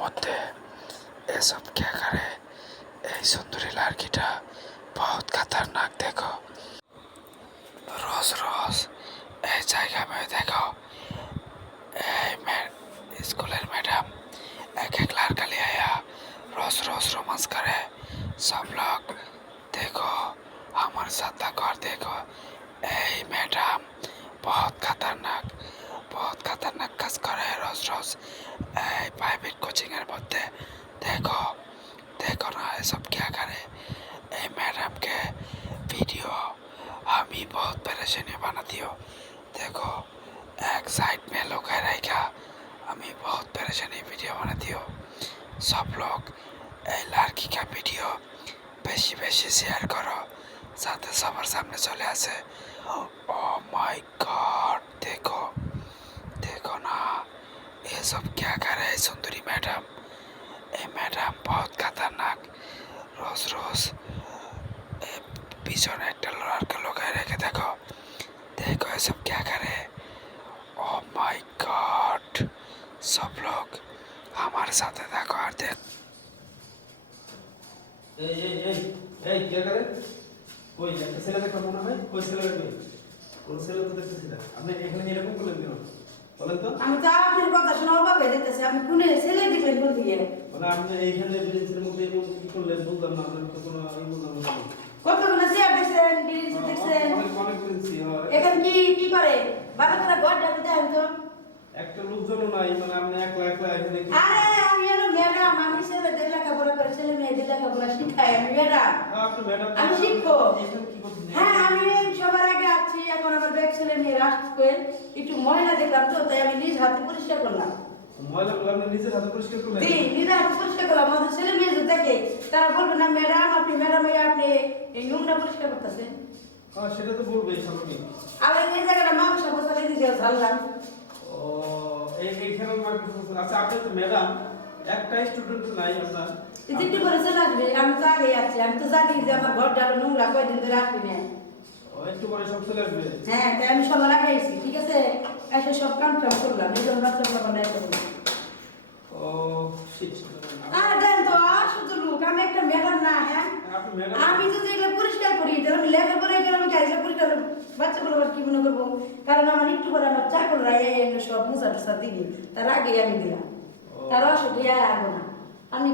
মধ্যে এসব क्या करे এই সুন্দরী লড়কিটা बहुत खतरनाक देखो रोज रोज এই জায়গা में देखो स्कूलेर मैडम एक एक लड़का ले आया रोज रोज रोमांस करे सब लोग देखो हमारे साथ देखो देखो मैडम बहुत खतरनाक কাজ করে रोज रोज प्राइवेट कोचिंग मध्य देखो देखो ना ये सब क्या करे मैडम के वीडियो हम ही बहुत परेशानी बनाती हो देखो एक साइड में लोग रहेगा हम ही बहुत परेशानी वीडियो बनाती हो सब लोग लड़की का वीडियो बेशी बेशी शेयर करो साथ सबर सामने चले आसे ओ माय गॉड देखो देखो ना ये सब क्या करे सुंदरी मैडम मैडम बहुत खतरनाक रोज रोज पीछे एक लड़का लोग रेखे देखो देखो ये सब क्या करे ओ माय गॉड सब लोग हमारे साथ देखो और देख क्या करे कोई একটা ছেলে দেখা মনে হয় কোই ছেলের মেয়ে কোন ছেলে তো দেখতেছি না আপনি এখানে এরকম করলেন কেন বলেন তো আমি তো আপনার কথা শোনা অবাক হয়ে যেতেছি আপনি কোন ছেলে দেখলেন কোন দিকে মানে আপনি এইখানে ব্রিজের মধ্যে এমন কি করলেন বুঝলাম না আপনার তো কোনো আমি বুঝলাম না কতগুলো চেয়ার দেখছেন ব্রিজ দেখছেন অনেক ব্রিজ হয় এখন কি করে বাবা তোরা ঘর ডাকতে দেন তো একটা লোকজন নাই মানে আপনি একলা একলা এখানে কি আরে আমি হলো ম্যাডাম আমি ছেলেদের লেখাপড়া করে ছেলে মেয়েদের লেখাপড়া শিখাই আমি ম্যাডাম আপনি ম্যাডাম আমি শিক্ষক এখানে কি করতেছেন হ্যাঁ আমি সবার আগে আছি এখন আমার ব্যাগ ছেলে মেয়ে আসছে একটু ময়লা দেখলাম তো তাই আমি নিজ হাতে পরিষ্কার করলাম ময়লা গুলো আপনি নিজের হাতে পরিষ্কার করলেন জি নিজের হাতে পরিষ্কার করলাম আমাদের ছেলে মেয়ে যদি দেখে তারা বলবে না ম্যাডাম আপনি এই নোংরা পরিষ্কার করতেছেন হ্যাঁ সেটা তো বলবেই স্বাভাবিক আর এই জায়গাটা মাংস বসালে দিয়ে ঝাললাম ও এইখানে মাইক্রোফোন আচ্ছা আপনি তো ম্যাডাম একটা স্টুডেন্ট নাই আপনার একটু করে চলে আসবে আমি তো আগে আছি আমি তো জানি যে আমার ঘরটা নোংরা কয়দিন ধরে আসবি না একটু পরে সব চলে আসবে হ্যাঁ তাই আমি সবার আগে আইছি ঠিক আছে এসে সব কাম করলাম এই জন্য রাত্রে বানাই করলাম ও শিট আর দেন তো শুধু লোক আমি একটা ম্যাডাম না হ্যাঁ আপনি ম্যাডাম আমি যদি এগুলো পরিষ্কার করি তাহলে আমি লেখাপড়া করে আমি কাজটা পরিষ্কার বাচ্চাগুলো আবার কি মনে করবো কারণ আমার একটু করে আমার চাকররা এগুলো সব মুসা টুসা দিবি তার আগে আমি দিলাম তার অসুবিধা আসবো না আমি